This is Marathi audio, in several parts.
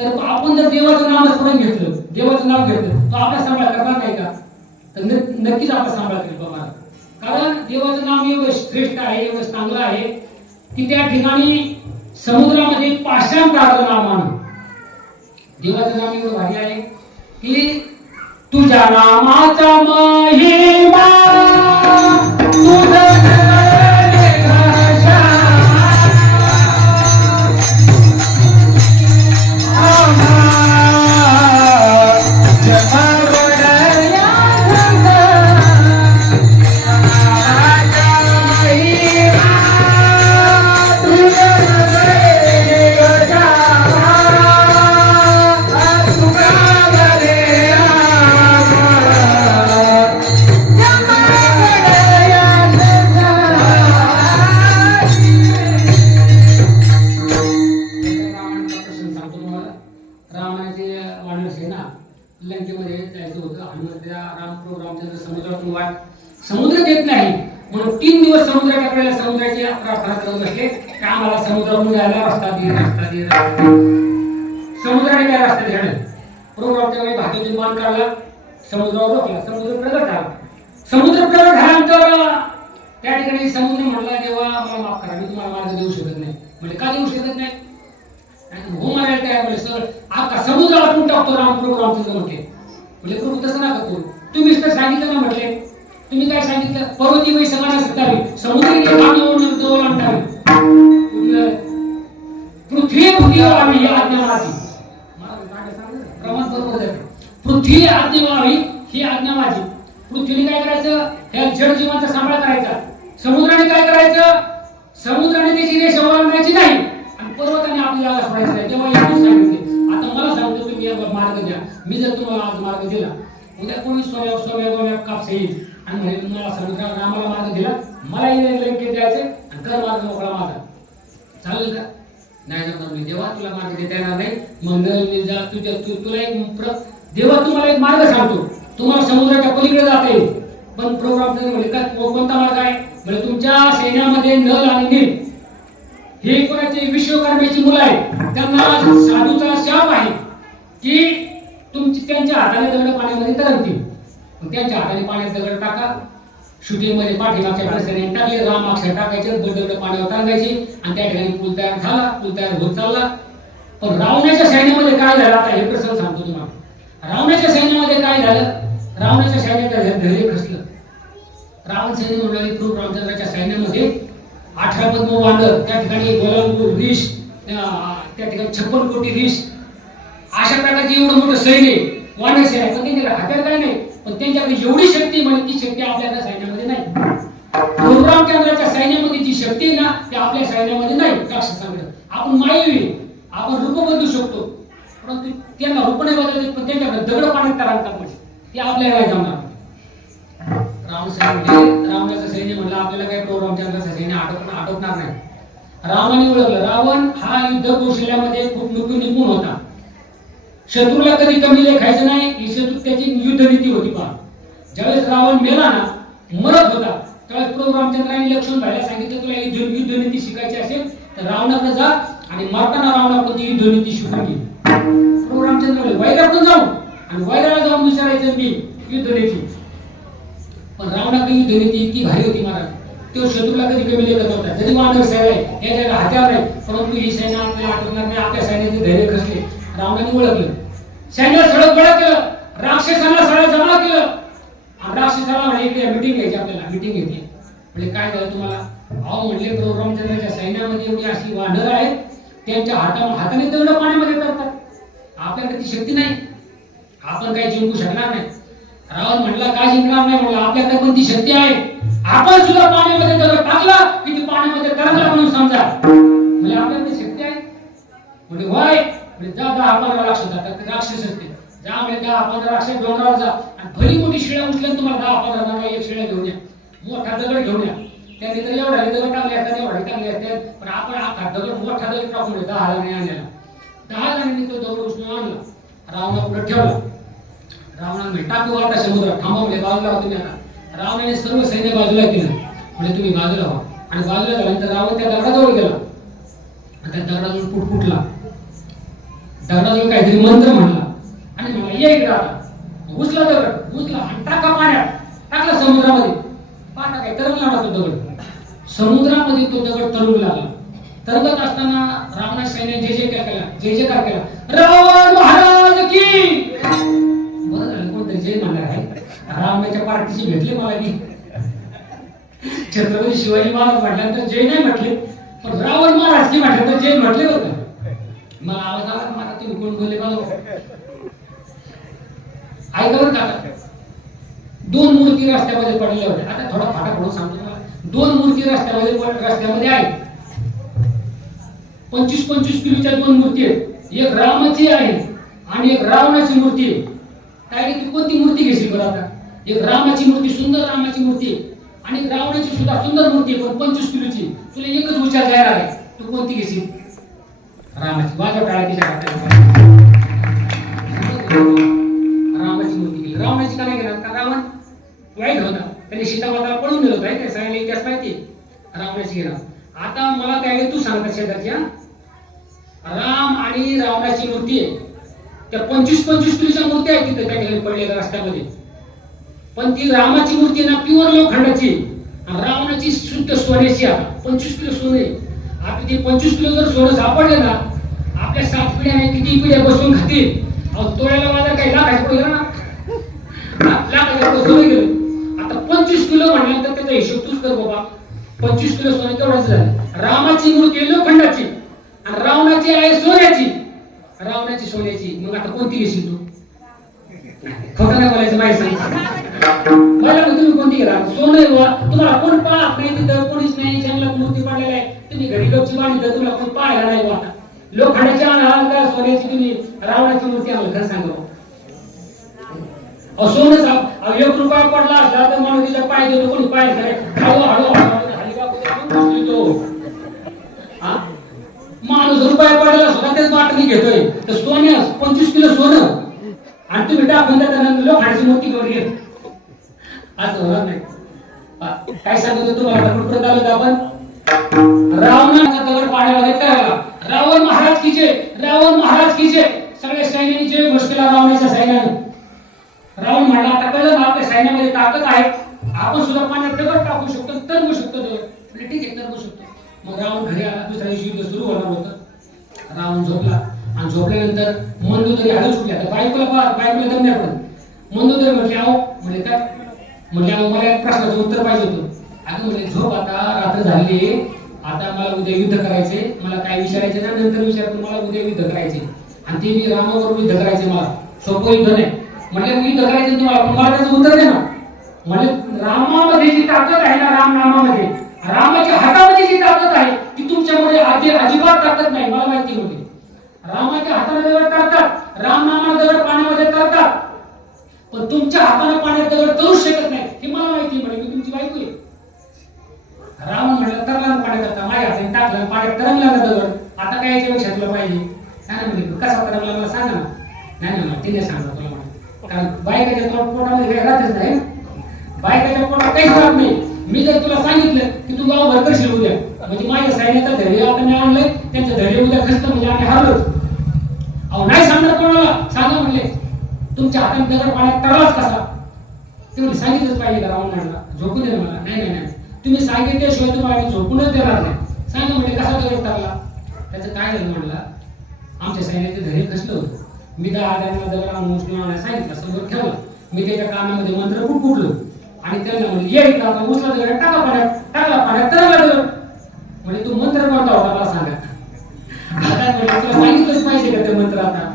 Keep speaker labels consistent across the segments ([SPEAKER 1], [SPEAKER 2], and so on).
[SPEAKER 1] तर आपण जर देवाचं नाव स्मरण घेतलं देवाचं नाव घेतलं तर आपल्या सांभाळ करणार नाही का? तर नक्कीच आपण सांभाळ करेल बा कारण देवाचं नाम एवढं श्रेष्ठ आहे एवढं चांगलं आहे की त्या ठिकाणी समुद्रामध्ये पाषाण काढलं नाम मानून देवाचं नाम एवढं भारी आहे की तुझ्या नामाचा महिमा समुद्र देत नाही. म्हणून तीन दिवस समुद्राच्या कडेला समुद्राची प्रार्थना करत असले की आम्हाला समुद्रातून जायला रस्ता दे रस्ता दे समुद्राने काय रस्ता दिला प्रोग्रामच्या वेळी भाषेतून मान काढला समुद्रावर रोखला. समुद्र प्रगट झाला. समुद्र प्रगट झाल्यानंतर त्या ठिकाणी समुद्र म्हणला देवा मला माफ करा. मी तुम्हाला मार्ग देऊ शकत नाही. म्हणजे का देऊ शकत नाही? आणि हो मारायला तयार म्हणजे सर आता समुद्र आटून टाकतो राम प्रोग्राम तुझं म्हणते. म्हणजे प्रभू तसं नका करू. तुम्हीच तर सांगितलं ना म्हटले. तुम्ही काय सांगितलं? पर्वतीमय वै सगळ्यांना सत्तावी समुद्री जवळ आणतावी पृथ्वी भूती व्हावी या आज्ञा माझी प्रमाण बरोबर पृथ्वी आज्ञा व्हावी ही आज्ञा माझी पृथ्वीने काय करायचं? या जड जीवांचा सांभाळ करायचा. समुद्राने काय करायचं? समुद्राने त्याची रेष ओलांडायची नाही. आणि पर्वताने आपली जागा सोडायची नाही. तेव्हा येऊन सांगितले आता मला सांगतो तुम्ही मार्ग द्या. मी जर तुम्हाला आज मार्ग दिला उद्या कोणी सोम्या सोम्या गोम्या कापस येईल. आणि म्हणे तुम्हाला समुद्रा रामाला मार्ग दिला. मलाही लंकेत द्यायचे आणि कर मार्ग मोकळा माझा. चालेल का? नाही जमणार मी देवा तुला मार्ग देता येणार नाही. मग जा तुझ्या तू तुला एक देवा तुम्हाला एक मार्ग सांगतो. तुम्हाला समुद्राच्या पलीकडे जाता येईल. पण प्रोग्राम म्हणजे काय कोणता मार्ग आहे? म्हणजे तुमच्या सैन्यामध्ये नल आणि नील. हे कोणाचे विश्वकर्मेची मुलं आहेत. त्यांना साधूचा शाप आहे की तुमची त्यांच्या हाताने दगड पाण्यामध्ये तरंगतील. मग त्यांच्या हाताने पाण्याचं दगड टाका. शूटिंगमध्ये पाठीमागच्या प्रसंगाने टाकले राम अक्षर टाकायचे दगड पाण्यावर टाकायचे आणि त्या ठिकाणी पूल तयार झाला पूल तयार होत चालला. पण रावणाच्या सैन्यामध्ये काय झालं आता हे प्रसंग सांगतो तुम्हाला. रावणाच्या सैन्यामध्ये काय झालं? रावणाच्या सैन्यात धैर्य खसलं. रावण सैन्य म्हणाले प्रभू रामचंद्राच्या सैन्यामध्ये अठरा पद्म वानर त्या ठिकाणी गोलांपूर ऋष त्या ठिकाणी छप्पन कोटी ऋष अशा प्रकारचे एवढं मोठं सैन्य वानर सैन्य आहे. पण त्यांच्या हातात काय नाही. पण त्यांच्याकडे एवढी शक्ती म्हणजे ती शक्ती आपल्या सैन्यामध्ये नाही. रामचंद्राच्या सैन्यामध्ये जी शक्ती आहे ना ती आपल्या सैन्यामध्ये नाही राक्षसांकडे आपण मायवी आपण रूप बदलू शकतो. परंतु त्यांना रूप नाही बदलले पण त्यांच्याकडे दगड पाण्यात तरंगतात म्हणजे ते आपल्याला नाही जमणार राम सैन्य म्हणजे, रावणाचं सैन्य म्हणलं आपल्याला काही प्रोग्राम चंद्राचं सैन्य आटोप आटोपणार नाही. रावणाने ओळखलं रावण हा युद्ध कौशल्यामध्ये खूप निपुण निपुण होता. शत्रूला कधी कमी लेखायचं नाही. ही शत्रू त्याची युद्ध नीती होती पहा. ज्यावेळेस रावण मेला ना मरत होता त्यावेळेस प्रभू रामचंद्राने लक्ष्मण भाईला सांगितलं तुला ही युद्ध नीती शिकायची असेल तर रावणाकडे जा आणि मरताना रावणाकडे युद्ध नीती शिकून घे. प्रभू रामचंद्र वैराकडून जाऊ आणि वैराला जाऊन विचारायचं मी युद्ध नीती. पण रावणाकडे युद्ध नीती इतकी भारी होती महाराज. तो शत्रूला कधी कमी लेखत नव्हता. जरी मानव सैन्य आहे या जगात हत्यार नाही परंतु ही सैन्य आपल्याला आठवणार नाही आपल्या सैन्याचे धैर्य खचले. रावणाने ओळखलं. सैन्य सडक गोळा केलं. राक्षसांना सगळं जमा केलं. आणि राक्षसाला म्हणे इकडे मिटिंग घ्यायची आपल्याला मिटिंग घेतली म्हणजे काय झालं तुम्हाला? अहो म्हणले प्रभू रामचंद्राच्या सैन्यामध्ये एवढी अशी वानर आहेत त्यांच्या हाता हाताने दगड पाण्यामध्ये करतात आपल्याकडे ती शक्ती नाही. आपण काही जिंकू शकणार नाही. रावण म्हणला काय जिंकणार नाही? म्हणलं आपल्याकडे पण ती शक्ती आहे. आपण सुद्धा पाण्यामध्ये दगड टाकला की ती पाण्यामध्ये तरंगला म्हणून समजा. म्हणजे आपल्याकडे शक्ती आहे. म्हणजे होय. म्हणजे जा दहा पंधरा राक्षस जातात. ते म्हणजे राक्षस असते जा म्हणजे दहा पंधरा राक्षस डोंगरावर जा. आणि भरी मोठी शिळा उचल्या तुम्हाला दहा पंधरा जणांना एक शिळ्या घेऊन या. मोठा दगड घेऊन या. त्या तर एवढा दगड टाकले असतात एवढे टाकले असतात. पण आपण हा दगड मोठा दगड टाकून दहा जणांनी आणलेला. दहा जणांनी तो दगड उचलून आणला. रावणा पुढे ठेवला. रावणाने टाकू आता समुद्रात थांबवले बाजूला तुम्ही आता. रावणाने सर्व सैन्य बाजूला केलं. म्हणजे तुम्ही बाजूला व्हा. आणि बाजूला झाल्यानंतर रावण त्या दगडाजवळ गेला. आणि त्या दगडाजवळ फुट फुटला. दगडाजवळ काहीतरी मंत्र म्हणला. आणि म्हणला ये इकडे उचला दगड उचला आणि टाका पाण्यात. टाकला समुद्रामध्ये. पाहता काय तरंग लागला तो दगड. समुद्रामध्ये तो दगड तरंगू लागला. तरंगत असताना रावणा सैन्य जे जे केला जे जे काय केला. रावण महाराज की! बरं झालं कोणतरी जय म्हणणार आहे. रामाच्या पार्टीची भेटली मला की छत्रपती शिवाजी महाराज म्हटल्यानंतर जय नाही म्हटले पण रावण महाराज की म्हटलं तर जय म्हटले होते. मला आवाज आला मला ते कोण बोलले बघा. ऐकलं बरं का. दोन मूर्ती रस्त्यामध्ये पडलेल्या होत्या. आता थोडा फाटा पडून सांगतो मला दोन मूर्ती रस्त्यामध्ये रस्त्यामध्ये आहेत. पंचवीस पंचवीस किलोच्या दोन मूर्ती आहेत. एक रामाची आहे आणि एक रावणाची मूर्ती आहे. काय तू कोणती मूर्ती घेशील बरं आता? एक रामाची मूर्ती सुंदर रामाची मूर्ती आणि एक रावणाची सुद्धा सुंदर मूर्ती आहे पण पंचवीस किलोची. तुला एकच विचार तयार आहे तू कोणती घेशील? रामाची वाजव टाळा तिच्या रामाची मूर्ती केली रावणाची का नाही घेणार का रावण वाईट होता. त्याने सीतामाताला पळून दिलं होतं. ते सगळ्यांना इतिहास माहिती रावणाची घेणार आता मला काय तू सांगता शेजारच्या. राम आणि रावणाची मूर्ती आहे. त्या पंचवीस पंचवीस किलोच्या मूर्ती आहेत तिथे. त्या ठिकाणी पडलेल्या रस्त्यामध्ये. पण ती रामाची मूर्ती आहे ना प्युअर लोखंडाची. रावणाची शुद्ध सोन्याची आहे. पंचवीस किलो सोने. आता ते पंचवीस किलो जर सोनं सापडलं ना आपल्या सात पिढ्या किती पिढ्या बसून खातील? अहो तोळ्याला माझा काही लाखाचं पुढे ना लाख- लाखाचं सोनं गेलं आता पंचवीस किलो म्हणल्यानंतर त्याचा हिशोब तूच कर बाबा. पंचवीस किलो सोनं तेवढाच झालं? रामाची मूर्ती लोखंडाची आणि रावणाची आहे सोन्याची. रावणाची सोन्याची. मग आता कोणती घेशील तू? खोटं नाही बोलायचं माहिती सांग. मला तुम्ही कोणती घ्या सोनं तुम्हाला कोण पाहत नाही तिथं कोणीच नाही जंगलात मूर्ती पाडलेल्या आहे तुम्ही घरी लोकची बांधली तर तुम्हाला कोण पाहायला नाही बुवा लोखंडाची अलंकार सोन्याची तुम्ही रावणाची मूर्ती आणाल खरं सांगा बुवा. अहो एक रुपया पडला असला तर माणूस तिच्या पाय देतो कोणी पाय नाही हळू हळू माणूस रुपया पडला सुद्धा तेच वाटणी घेतोय तर सोन्या पंचवीस किलो सोनं आणि तुम्ही टाकून त्याच्यानंतर लोखंडाची मूर्ती करून घेत असं होणार नाही काय सांगतो तुम्हाला आपण रावणाचा दगड पाण्यामध्ये तळला रावण महाराज की जय? रावण महाराज की जय? सगळ्या सैन्याने जय घोष केला रावणाच्या सैन्याने. रावण म्हणला आता कळलं ना आपल्या सैन्यामध्ये ताकद आहे. आपण सुद्धा पाण्यात दगड टाकू शकतो तरबू शकतो दगड. म्हणजे ठीक आहे तरबू शकतो. मग रावण घरी आला दुसऱ्या दिवशी युद्ध सुरू होणार होतं. रावण झोपला आणि झोपल्यानंतर मंदोदरी हळू सुटली आता बायकोला बायकोला दम नाही पडत मंदोदरी म्हटले आहो म्हणजे काय म्हणजे अहो, मला एक प्रश्नाचं उत्तर पाहिजे होतं. अगं म्हणे झोप आता रात्र झाली. आता मला उद्या युद्ध करायचे मला काय विचारायचे ना? नंतर विचारतो मला उद्या युद्ध करायचे आणि ते मी रामाबरोबर युद्ध करायचे मला. सोपं युद्ध नाही. म्हणजे मी युद्ध करायचे तुम्हाला पण मला त्याचं उत्तर दे ना म्हणजे रामामध्ये जी ताकद आहे ना राम नामामध्ये रामाच्या हातामध्ये जी ताकद आहे ती तुमच्यामध्ये आधी अजिबात ताकद नाही. मला माहिती होती. रामाच्या हातामध्ये दगड करतात. राम नामाने दगड पाण्यामध्ये करतात. पण तुमच्या हाताने पाण्यात दगड करू शकत नाही. हे मला माहिती आहे. म्हणजे मी तुमची बायको आहे. राम म्हणलं तरला ना पाण्यात करता माझ्या हाताने टाकलं पाण्यात तरंगला ना दगड आता काय याच्यापेक्षा तुला पाहिजे? काय म्हणजे कसा तरंगला मला सांगा ना. नाही ना मला तिने सांगा तुला म्हणा कारण बायकाच्या तुला पोटामध्ये काही राहतच नाही बायकाच्या पोटात काहीच राहत नाही. मी जर तुला सांगितलं की तू गावभर करशील उद्या म्हणजे माझ्या सैन्याचा धैर्य आता मी आणलंय त्यांचं धैर्य उद्या खसतं म्हणजे आम्ही हरलो अहो नाही सांगणार कोणाला. सांगा म्हणले तुमच्या हातात दगड पाण्यात तळाच कसा? ते म्हणजे सांगितलंच पाहिजे का रावण म्हणला झोपू दे मला. नाही नाही नाही. तुम्ही सांगितल्याशिवाय तुम्हाला आम्ही झोपूनच देणार नाही. सांगा म्हणजे कसा दगड टाकला? त्याचं काय झालं म्हणला आमच्या सैन्याचे धैर्य कसलं होतं. मी त्या आधाराला दगड आणून उचलून सांगितलं समोर ठेवलं. मी त्याच्या कानामध्ये मंत्र खूप उठलो आणि त्याला म्हणजे ये इकडं आता उचला दगड टाका पाण्यात टाकला पाण्यात तर दगड. म्हणजे तू मंत्र कोणता होता मला सांगा. आता म्हणजे तुला सांगितलंच पाहिजे का ते मंत्र आता?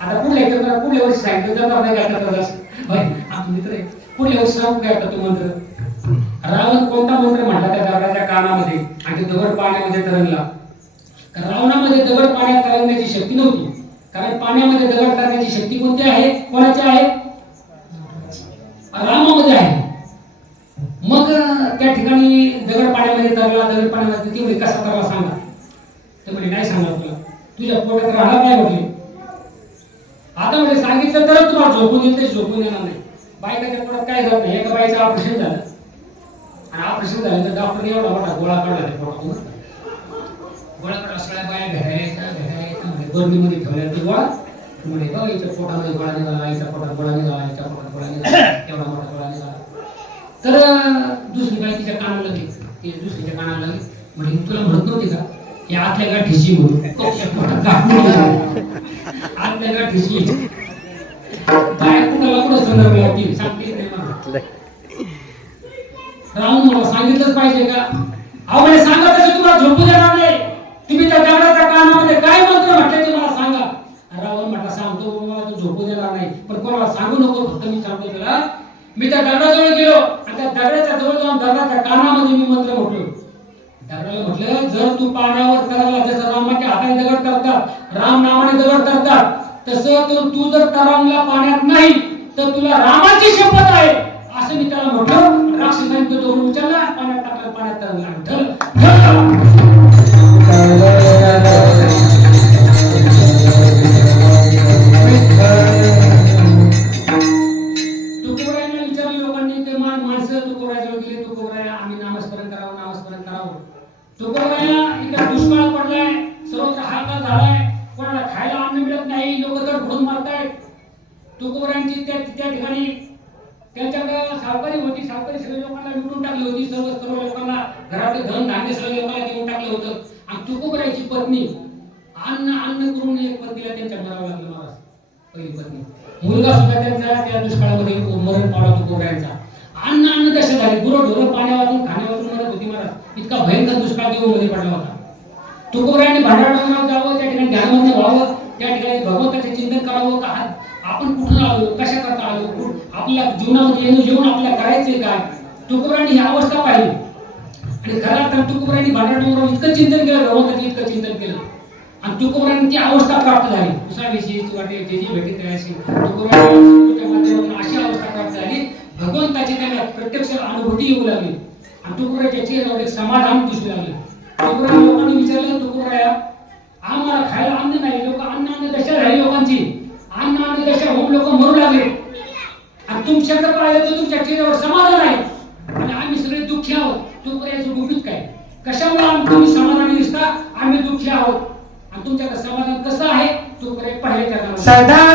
[SPEAKER 1] आता पुढल्या एकत्र पुढल्या वर्षी सांगितलं? जमणार नाही का आता होय, आपले मित्र आहे. पुढल्या वर्षी सांगू काय आता तो मंत्र? रावण कोणता मंत्र म्हटला त्या दगडाच्या कानामध्ये? आणि तो दगड पाण्यामध्ये तरंगला. रावणामध्ये दगड पाण्यात तरंगण्याची शक्ती नव्हती. कारण पाण्यामध्ये दगड तरंगण्याची शक्ती कोणती आहे? कोणाची आहे? रामामध्ये आहे. मग त्या ठिकाणी दगड पाण्यामध्ये तरला दगड पाण्यामध्ये ती म्हणे कसा तरला सांगा? ते म्हणजे नाही सांगणार तुला. तुझ्या पोटात राहणार नाही म्हटले? आता म्हणजे सांगितलं तरच तुम्हाला झोपून येते झोपून येणार नाही. बायकाच्या पोटात काय झालं? नाही एका बाईचं ऑपरेशन झालं. आणि ऑपरेशन झालं तर डॉक्टरने एवढा मोठा गोळा काढला त्या पोटातून. गोळा काढला सगळ्या बाया घ्यायला घ्यायला म्हणजे गर्दीमध्ये ठेवल्या ते गोळा. म्हणे बघ इथं पोटामध्ये गोळा निघाला याच्या पोटात गोळा निघाला याच्या पोटात गोळा निघाला एवढा मोठा गोळा निघाला. तर दुसरी बाई तिच्या कानाला लागली ती दुसरीच्या कानाला लागली म्हणजे तुला म्हणत नव्हती का की आतल्या गाठीशी म्हणून आतल्या गाठीशी बाया कुणाला कुठं संदर्भ लागतील सांगतील राहून मला सांगितलंच पाहिजे का? अहो म्हणे सांगा तसं तुम्हाला झोपू देणार नाही. तुम्ही त्या दगडाच्या कानामध्ये काय मंत्र म्हटले ते मला सांगा. रावण म्हटला सांगतो मला तू झोपू देणार नाही. पण कोणाला सांगू नको फक्त मी सांगतो तुला मी त्या दगडाजवळ गेलो आणि त्या दगडाच्या जवळ जाऊन दगडाच्या कानामध्ये मी मंत्र म्हटलो. दगडाला म्हटलं जर तू पाण्यावर तरंगला जसं रामाच्या हाताने दगड करतात राम नावाने दगड करतात तसं तर तू जर तरंगला पाण्यात नाही तर तुला रामाची शपथ आहे. असं मी त्याला म्हटलं. राक्षसाने तो दगड उचलला पाण्यात टाकला पाण्यात तरंगला घरातले धन धान्य सगळं लोकांना देऊन टाकलं होतं. आणि तुकोबरायची पत्नी अन्न अन्न करून एक पत्नीला त्यांच्या मरावं लागलं महाराज पहिली पत्नी. मुलगा सुद्धा त्यांचा त्या दुष्काळामध्ये मरण पावला तुकोबरायांचा अन्न अन्न दशा झाली? गुरं ढोरं पाण्यावरून खाण्यावरून मरत होती महाराज इतका भयंकर दुष्काळ देऊमध्ये पडला होता. तुकोबरायांनी भांडारडोंगरावर जावं त्या ठिकाणी ध्यानमध्ये व्हावं त्या ठिकाणी भगवंताचे चिंतन करावं का? आपण कुठून आलो? कशा करता आलो? आपल्या जीवनामध्ये येऊन जेवण आपल्याला करायचे काय तुकोबरायांनी ही अवस्था पाहिली. आणि खऱ्या तर तुकोबरांनी भांडारडोंगरावर इतकं चिंतन केलं भगवंताचे इतकं चिंतन केलं. आणि तुकोबरांनी ती अवस्था प्राप्त झाली. उसाविषयी वाटे जे भेटी तयाशी तुकोबरायांच्या अशी अवस्था प्राप्त झाली. भगवंताची त्यांना प्रत्यक्ष अनुभूती येऊ लागली. आणि तुकोबराच्या चेहऱ्यावर एक समाधान दिसू लागलं. तुकोबरा लोकांनी विचारलं तुकोबराया आम्हाला खायला अन्न नाही लोक अन्न अन्न दशा झाली लोकांची. अन्न अन्न दशा होऊन लोक मरू लागले. आणि तुमच्याकडे पाहिलं तर तुमच्या चेहऱ्यावर समाधान आहे. आणि आम्ही सगळे आहोत तोपर्यंत गुपित काय? कशामुळे आम्ही तुम्ही समाधानी दिसता? आम्ही दुःखी आहोत. आणि तुमच्याकडे समाधान कसं आहे? तोपर्यंत पाहिले त्या
[SPEAKER 2] सदा